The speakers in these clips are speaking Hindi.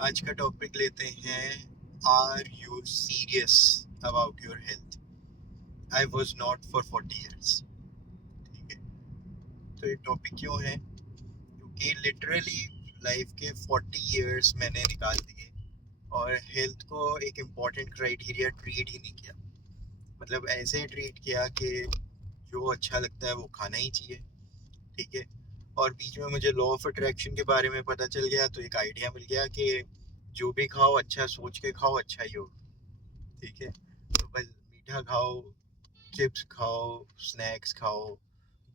आज का टॉपिक लेते हैं, are you serious about your health? I was not for 40 years। ठीक है, तो ये टॉपिक क्यों है? क्योंकि लिटरली लाइफ के 40 years मैंने निकाल दिए और हेल्थ को एक इम्पॉर्टेंट क्राइटेरिया ट्रीट ही नहीं किया। मतलब ऐसे ही ट्रीट किया कि जो अच्छा लगता है वो खाना ही चाहिए। ठीक है, और बीच में मुझे लॉ ऑफ अट्रैक्शन के बारे में पता चल गया, तो एक आइडिया मिल गया कि जो भी खाओ अच्छा सोच के खाओ, अच्छा ही हो। ठीक है, तो बस मीठा खाओ, चिप्स खाओ, स्नैक्स खाओ,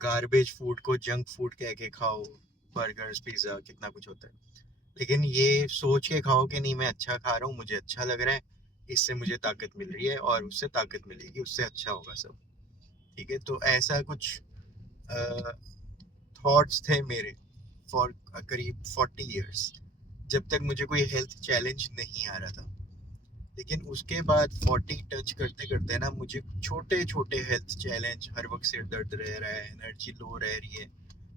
गार्बेज फूड को जंक फूड कह के खाओ, बर्गर्स पिज्ज़ा कितना कुछ होता है। लेकिन ये सोच के खाओ कि नहीं, मैं अच्छा खा रहा हूँ, मुझे अच्छा लग रहा है, इससे मुझे ताकत मिल रही है और उससे ताकत मिलेगी, उससे अच्छा होगा सब। ठीक है, तो ऐसा कुछ थॉट्स थे मेरे फॉर करीब 40 years, जब तक मुझे कोई हेल्थ चैलेंज नहीं आ रहा था। लेकिन उसके बाद 40 टच करते करते ना मुझे छोटे छोटे हेल्थ चैलेंज, हर वक्त सिर दर्द रह रहा है, एनर्जी लो रह रही है,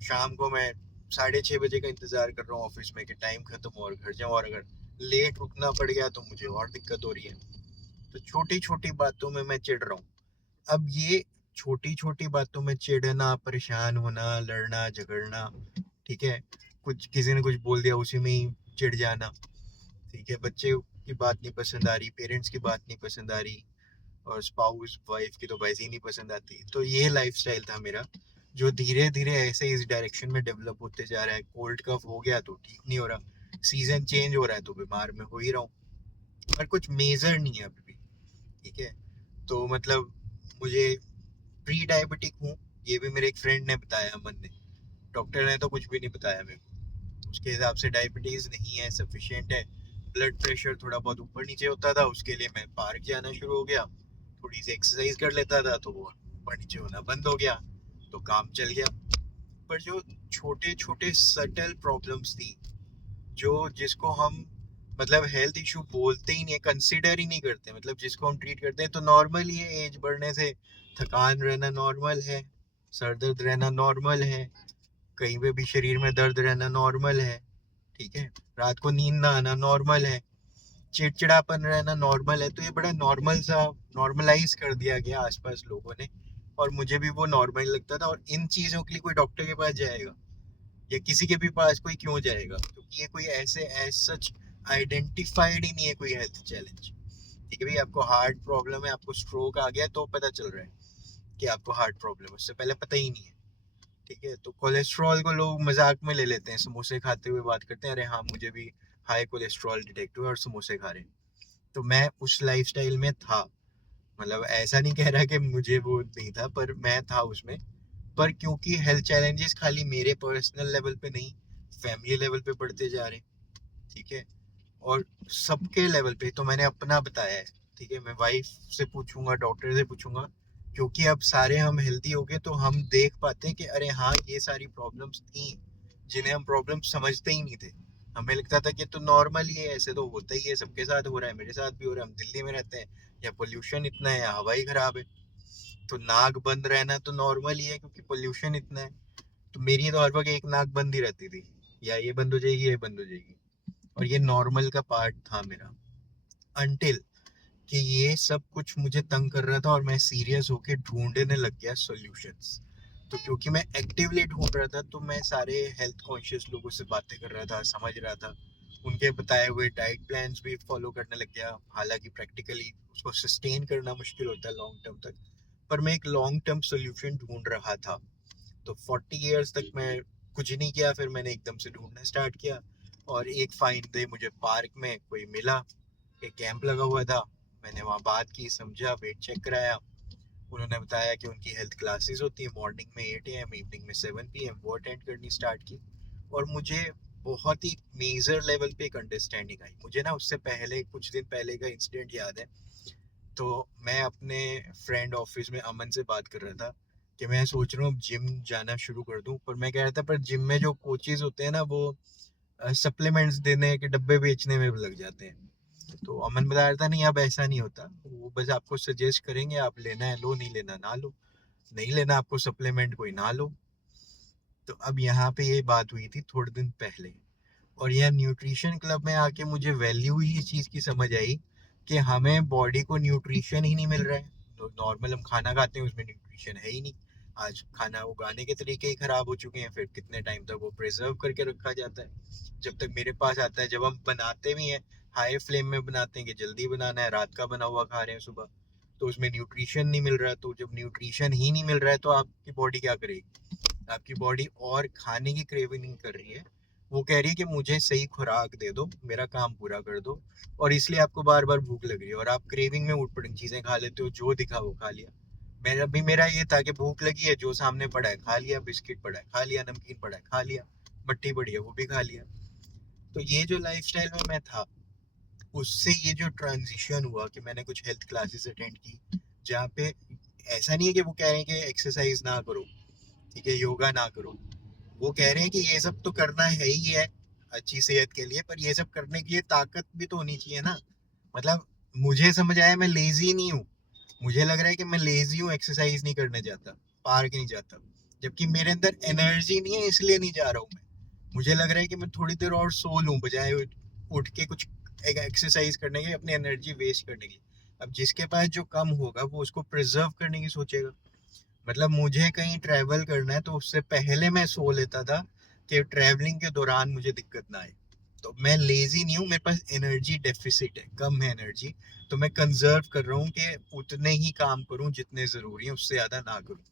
शाम को मैं 6:30 बजे का इंतजार कर रहा हूँ ऑफिस में कि टाइम खत्म हो और घर जाऊँ, और अगर लेट रुकना पड़ गया तो मुझे और दिक्कत हो रही है। तो छोटी छोटी बातों में मैं चिढ़ रहा हूँ। अब ये छोटी छोटी बातों में चिढ़ना, परेशान होना, लड़ना झगड़ना, ठीक है, कुछ किसी ने कुछ बोल दिया उसी में ही चिढ़ जाना, ठीक है, बच्चे की बात नहीं पसंद आ रही, पेरेंट्स की बात नहीं पसंद आ रही, और स्पाउस वाइफ की तो वैसे ही नहीं पसंद आती। तो ये लाइफस्टाइल था मेरा, जो धीरे धीरे ऐसे इस डायरेक्शन में डेवलप होते जा रहा है। कोल्ड कफ हो गया तो ठीक नहीं हो रहा, सीजन चेंज हो रहा है तो बीमार में हो ही रहा हूँ, पर कुछ मेजर नहीं है अभी भी। ठीक है, तो मतलब मुझे प्री डायबिटिक हूँ, ये भी मेरे एक फ्रेंड ने बताया, अमन ने। डॉक्टर ने तो कुछ भी नहीं बताया मेरे को, उसके हिसाब से डायबिटीज नहीं है, सफिशिएंट है। ब्लड प्रेशर थोड़ा बहुत ऊपर नीचे होता था, उसके लिए मैं पार्क जाना शुरू हो गया, थोड़ी सी एक्सरसाइज कर लेता था तो वो ऊपर नीचे होना बंद हो गया, तो काम चल गया। पर जो छोटे छोटे सटल प्रॉब्लम्स थी, जो जिसको हम मतलब हेल्थ इशू बोलते ही नहीं, कंसिडर ही नहीं करते, मतलब जिसको हम ट्रीट करते हैं तो नॉर्मल ही है, एज बढ़ने से थकान रहना नॉर्मल है, सर दर्द रहना नॉर्मल है, कहीं पे भी शरीर में दर्द रहना नॉर्मल है, ठीक है, रात को नींद ना आना नॉर्मल है, चिड़चिड़ापन रहना नॉर्मल है। तो ये बड़ा नॉर्मल सा नॉर्मलाइज कर दिया गया आसपास लोगों ने, और मुझे भी वो नॉर्मल लगता था। और इन चीजों के लिए कोई डॉक्टर के पास जाएगा या किसी के भी पास कोई क्यों जाएगा, क्योंकि ये कोई ऐसे एज सच आइडेंटिफाइड ही नहीं है कोई हेल्थ चैलेंज। ठीक है भाई, आपको हार्ट प्रॉब्लम है, आपको स्ट्रोक आ गया तो पता चल रहा है कि आपको हार्ट प्रॉब्लम है, उससे पहले पता ही नहीं है। ठीक है, तो कोलेस्ट्रॉल को लोग मजाक में ले लेते हैं, समोसे खाते हुए बात करते हैं, अरे हाँ मुझे भी हाई कोलेस्ट्रॉल डिटेक्ट हुआ और समोसे खा रहे हैं। तो मैं उस लाइफस्टाइल में था, मतलब ऐसा नहीं कह रहा कि मुझे वो नहीं था, पर मैं था उसमें। पर क्योंकि हेल्थ चैलेंजेस खाली मेरे पर्सनल लेवल पे नहीं, फैमिली लेवल पे बढ़ते जा रहे हैं, ठीक है, और सबके लेवल पे, तो मैंने अपना बताया है। ठीक है, मैं वाइफ से पूछूंगा, डॉक्टर से पूछूंगा, क्योंकि अब सारे हम हेल्दी हो गए तो हम देख पाते हैं कि अरे हाँ ये सारी प्रॉब्लम्स थी, जिन्हें हम प्रॉब्लम समझते ही नहीं थे। हमें लगता था कि तो नॉर्मल ही है, ऐसे तो होता ही है, सबके साथ हो रहा है, मेरे साथ भी हो रहा है, हम दिल्ली में रहते हैं, या पोल्यूशन इतना है, या हवा ही खराब है, तो नाक बंद रहना तो नॉर्मल ही है क्योंकि पोल्यूशन इतना है। तो मेरी तो हर वक्त एक नाक बंद ही रहती थी, या ये बंद हो जाएगी, ये बंद हो जाएगी, और ये नॉर्मल का पार्ट था मेरा। अनटिल कि ये सब कुछ मुझे तंग कर रहा था और मैं सीरियस होके ढूंढने लग गया सॉल्यूशंस। तो क्योंकि मैं एक्टिवली ढूंढ रहा था तो मैं सारे हेल्थ कॉन्शियस लोगों से बातें कर रहा था, समझ रहा था, उनके बताए हुए डाइट प्लान्स भी फॉलो करने लग गया। हालांकि प्रैक्टिकली उसको सस्टेन करना मुश्किल होता है लॉन्ग टर्म तक, पर मैं एक लॉन्ग टर्म सोल्यूशन ढूंढ रहा था। तो 40 years तक मैं कुछ नहीं किया, फिर मैंने एकदम से ढूंढना स्टार्ट किया, और एक फाइन डे मुझे पार्क में कोई मिला, एक कैंप लगा हुआ था। मैंने वहाँ बात की, समझा, वेट चेक कराया। उन्होंने बताया कि उनकी हेल्थ क्लासेस होती है मॉर्निंग में 8 AM, इवनिंग में 7 PM, वो अटेंड करनी स्टार्ट की। और मुझे बहुत ही मेजर लेवल पे एक अंडरस्टैंडिंग आई। मुझे ना उससे पहले कुछ दिन पहले का इंसिडेंट याद है। तो मैं अपने फ्रेंड ऑफिस में अमन से बात कर रहा था कि मैं सोच रहा हूँ जिम जाना शुरू कर दूं, पर मैं कह रहा था पर जिम में जो कोचेज होते हैं ना, वो सप्लीमेंट्स देने के डब्बे बेचने में लग जाते हैं। तो अमन बता रहा था नहीं, अब ऐसा नहीं होता, वो बस आपको सजेस्ट करेंगे, आप लेना है लो, नहीं लेना ना लो, नहीं लेना आपको सप्लीमेंट कोई ना लो। तो अब यहाँ पे ये बात हुई थी थोड़े दिन पहले, और यह न्यूट्रिशन क्लब में आके मुझे वैल्यू ही इस चीज़ की समझ आई कि हमें बॉडी को न्यूट्रिशन ही नहीं मिल रहा है। तो नॉर्मल हम खाना खाते हैं उसमें न्यूट्रिशन है ही नहीं। आज खाना उगाने के तरीके ही खराब हो चुके हैं, फिर कितने टाइम तक वो प्रिजर्व करके रखा जाता है। जब तक मेरे पास आता है, जब हम बनाते भी हैं हाई फ्लेम में बनाते हैं कि जल्दी बनाना है, रात का बना हुआ खा रहे हैं सुबह, तो उसमें न्यूट्रिशन नहीं मिल रहा है। तो जब न्यूट्रिशन ही नहीं मिल रहा है तो आपकी बॉडी क्या करेगी? आपकी बॉडी और खाने की क्रेविंग नहीं कर रही है, वो कह रही है कि मुझे सही खुराक दे दो, मेरा काम पूरा कर दो। और इसलिए आपको बार बार भूख लग रही है और आप क्रेविंग में उठ पड़े चीजें खा लेते हो, जो दिखा वो खा लिया। मेरा ये था कि भूख लगी है, जो सामने पड़ा है खा लिया, बिस्किट पड़ा है खा लिया, नमकीन पड़ा है खा लिया, मट्ठी पड़ी है वो भी खा लिया। तो ये जो लाइफस्टाइल में मैं था, उससे ये जो ट्रांजिशन हुआ कि मैंने कुछ हेल्थ क्लासेस अटेंड की, जहाँ पे ऐसा नहीं है कि वो कह रहे हैं कि एक्सरसाइज ना करो, ठीक है, योगा ना करो। वो कह रहे हैं कि ये सब तो करना है ही है अच्छी सेहत के लिए, पर ये सब करने के लिए ताकत भी तो होनी चाहिए ना। मतलब मुझे समझ आया मैं लेजी नहीं हूँ। मुझे लग रहा है कि मैं लेजी हूँ, एक्सरसाइज नहीं करने जाता, पार्क नहीं जाता, जबकि मेरे अंदर एनर्जी नहीं है इसलिए नहीं जा रहा हूँ मैं। मुझे लग रहा है कि मैं थोड़ी देर और सो लूँ बजाय उठ के कुछ एक एक्सरसाइज करने की, अपनी एनर्जी वेस्ट करने की। अब जिसके पास जो कम होगा वो उसको प्रिजर्व करने की सोचेगा। मतलब मुझे कहीं ट्रैवल करना है तो उससे पहले मैं सो लेता था कि ट्रैवलिंग के दौरान मुझे दिक्कत ना आए। तो मैं लेजी नहीं हूँ, मेरे पास एनर्जी डेफिसिट है, कम है एनर्जी। तो मैं कंजर्व कर रहा हूँ कि उतने ही काम करूँ जितने जरूरी है, उससे ज्यादा ना करूँ।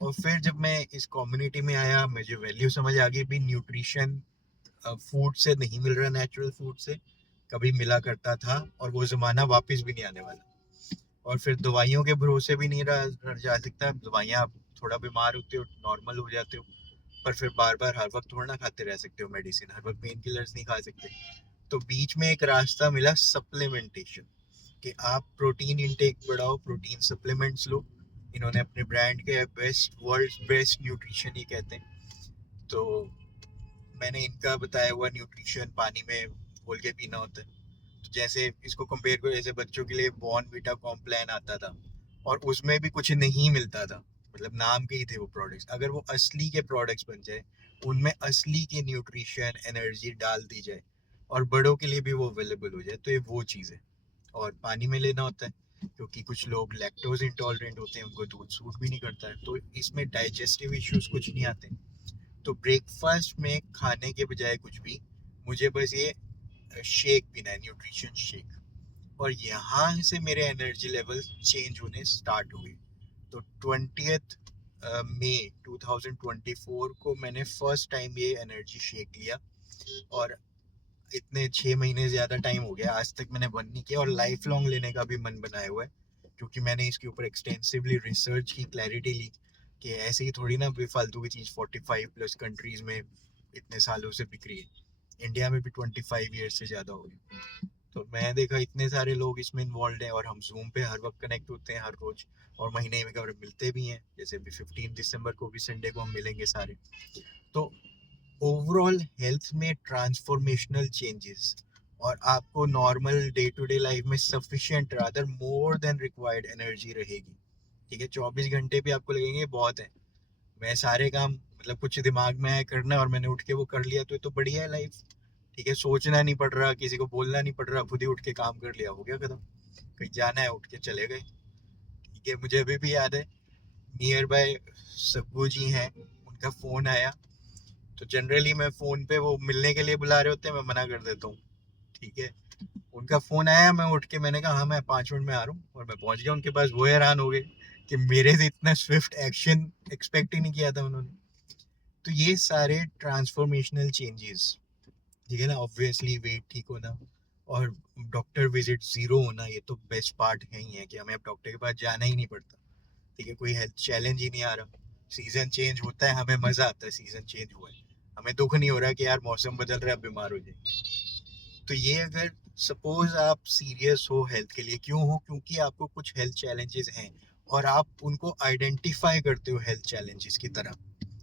और फिर जब मैं इस कम्युनिटी में आया, मुझे वैल्यू समझ आ गई भी, न्यूट्रिशन फूड से नहीं मिल रहा, नेचुरल फूड से कभी मिला करता था और वो जमाना वापस भी नहीं आने वाला। और फिर दवाइयों के भरोसे भी नहीं रहा जा सकता। दवाइयाँ, आप थोड़ा बीमार होते हो, नॉर्मल हो जाते हो, पर फिर बार बार हर वक्त थोड़ा ना खाते रह सकते हो मेडिसिन, हर वक्त पेन किलर्स नहीं खा सकते। तो बीच में एक रास्ता मिला, सप्लीमेंटेशन, कि आप प्रोटीन इंटेक बढ़ाओ, प्रोटीन सप्लीमेंट्स लो। इन्होंने अपने ब्रांड के बेस्ट, वर्ल्ड बेस्ट न्यूट्रिशन ही कहते हैं। तो मैंने इनका बताया हुआ न्यूट्रिशन पानी में घोल के पीना होता है। तो जैसे इसको कंपेयर करो, जैसे बच्चों के लिए बॉर्नवीटा कॉम्प्लान आता था और उसमें भी कुछ नहीं मिलता था, मतलब नाम के ही थे वो प्रोडक्ट्स। अगर वो असली के प्रोडक्ट्स बन जाए, उनमें असली के न्यूट्रिशन एनर्जी डाल दी जाए और बड़ों के लिए भी वो अवेलेबल हो जाए, तो ये वो चीज़ है। और पानी में लेना होता है, क्योंकि कुछ लोग लैक्टोज इंटॉलरेंट होते हैं, उनको दूध सूट भी नहीं करता है, तो इसमें डाइजेस्टिव इश्यूज कुछ नहीं आते। तो ब्रेकफास्ट में खाने के बजाय कुछ भी, मुझे बस ये शेक पीना है, न्यूट्रिशन शेक। और यहाँ से मेरे एनर्जी लेवल चेंज होने स्टार्ट हो गए। तो 20th मई 2024 को मैंने फर्स्ट टाइम ये एनर्जी शेक लिया। और इतने 6 महीने ज्यादा टाइम हो गया, आज तक मैंने बंद नहीं किया, और लाइफ लॉन्ग लेने का भी मन बनाया हुआ है, क्योंकि मैंने इसके ऊपर एक्सटेंसिवली रिसर्च की, क्लैरिटी ली कि ऐसे ही थोड़ी ना बेफालतू की चीज 45+ कंट्रीज में इतने सालों से बिक रही है, इंडिया में भी 25 ईयर्स से ज्यादा हो गए। तो मैं देखा इतने सारे लोग इसमें इन्वॉल्व हैं, और हम जूम पे हर वक्त कनेक्ट होते हैं हर रोज, और महीने में कभी मिलते भी हैं, जैसे अभी 15 दिसंबर को भी संडे को हम मिलेंगे सारे। तो ओवरऑल हेल्थ में ट्रांसफॉर्मेशनल चेंजेस, और आपको normal day to day life में sufficient, rather more than required energy रहेगी। ठीक है, 24 घंटे भी आपको लगेंगे बहुत है, मैं सारे काम, मतलब कुछ दिमाग में है करना है और मैंने उठ के वो कर लिया, तो ये तो बढ़िया है लाइफ। ठीक है, सोचना नहीं पड़ रहा, किसी को बोलना नहीं पड़ रहा, खुद ही उठ के काम कर लिया, हो गया खत्म। कहीं जाना है, उठ के चले गए। ठीक है, मुझे अभी भी याद है, नियर बाय सब्बू जी हैं, उनका फोन आया। तो जनरली मैं फोन पे, वो मिलने के लिए बुला रहे होते हैं, मैं मना कर देता हूँ। ठीक है, उनका फोन आया, मैं उठ के मैंने कहा हाँ मैं 5 मिनट में आ रहा हूँ, और मैं पहुंच गया उनके पास। वो हैरान हो गए कि मेरे से इतना स्विफ्ट एक्शन एक्सपेक्ट ही नहीं किया था उन्होंने। तो ये सारे ट्रांसफॉर्मेशनल चेंजेस, ठीक है ना, ऑब्वियसली वेट ठीक होना और डॉक्टर विजिट जीरो होना, ये तो बेस्ट पार्ट है ही है कि हमें अब डॉक्टर के पास जाना ही नहीं पड़ता। ठीक है, कोई हेल्थ चैलेंज ही नहीं आ रहा। सीजन चेंज होता है, हमें मजा आता है सीजन चेंज हुआ है, हमें दुख नहीं हो रहा कि यार मौसम बदल रहा है, बीमार हो जाए। तो ये, अगर सपोज आप सीरियस हो हेल्थ के लिए, क्यों हो, क्योंकि आपको कुछ हेल्थ चैलेंजेस हैं और आप उनको आइडेंटिफाई करते हो हेल्थ चैलेंजेस की तरह।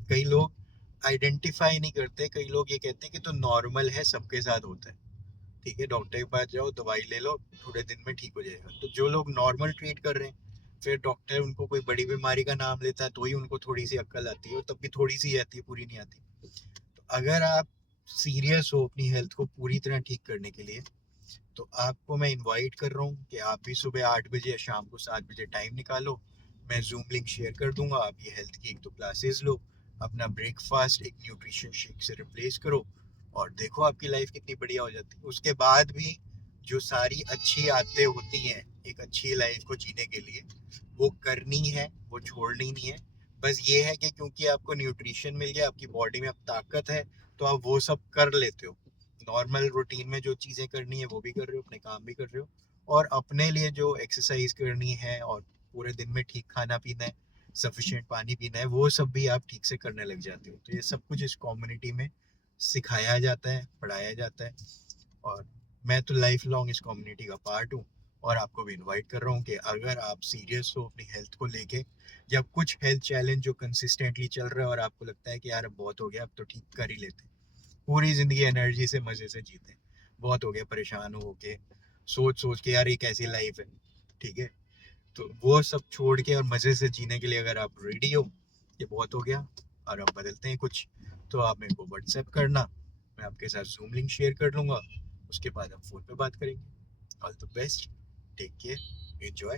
कई लोग आइडेंटिफाई नहीं करते, कई लोग ये कहते हैं कि तो नॉर्मल है, सबके साथ होता है। ठीक है, डॉक्टर के पास जाओ, दवाई ले लो, थोड़े दिन में ठीक हो जाएगा। तो जो लोग नॉर्मल ट्रीट कर रहे हैं, फिर डॉक्टर उनको कोई बड़ी बीमारी का नाम लेता है, तो ही उनको थोड़ी सी अक्ल आती है, और तब भी थोड़ी सी आती है, पूरी नहीं आती। तो अगर आप सीरियस हो अपनी हेल्थ को पूरी तरह ठीक करने के लिए, तो आपको मैं इनवाइट कर रहा हूँ कि आप भी सुबह 8 बजे या शाम को 7 बजे टाइम निकालो। मैं जूम लिंक शेयर कर दूंगा, आप ये हेल्थ की 1-2 क्लासेस लो, अपना ब्रेकफास्ट एक न्यूट्रिशन शेक से रिप्लेस करो, और देखो आपकी लाइफ कितनी बढ़िया हो जाती है। उसके बाद भी जो सारी अच्छी आदतें होती हैं एक अच्छी लाइफ को जीने के लिए, वो करनी है, वो छोड़नी नहीं है। बस ये है कि क्योंकि आपको न्यूट्रिशन मिल गया, आपकी बॉडी में अब ताकत है, तो आप वो सब कर लेते हो। नॉर्मल रूटीन में जो चीज़ें करनी है वो भी कर रहे हो, अपने काम भी कर रहे हो, और अपने लिए जो एक्सरसाइज करनी है और पूरे दिन में ठीक खाना पीना है, सफिशिएंट पानी पीना है, वो सब भी आप ठीक से करने लग जाते हो। तो ये सब कुछ इस कम्युनिटी में सिखाया जाता है, पढ़ाया जाता है, और मैं तो लाइफ लॉन्ग इस कम्युनिटी का पार्ट हूँ। और आपको भी इनवाइट कर रहा हूँ कि अगर आप सीरियस हो अपनी हेल्थ को लेके, या कुछ हेल्थ चैलेंज जो कंसिस्टेंटली चल रहा है और आपको लगता है कि यार अब बहुत हो गया, अब तो ठीक कर ही लेते हैं, पूरी जिंदगी एनर्जी से मजे से जीते हैं, बहुत हो गया परेशान हो के, सोच सोच के यार ये कैसी लाइफ है, ठीक है, तो वो सब छोड़ के और मजे से जीने के लिए अगर आप रेडी हो, ये बहुत हो गया और अब बदलते हैं कुछ, तो आप मेरे को व्हाट्सएप करना, मैं आपके साथ जूम लिंक शेयर कर लूंगा, उसके बाद हम फोन पे बात करेंगे। All the best, take care, enjoy.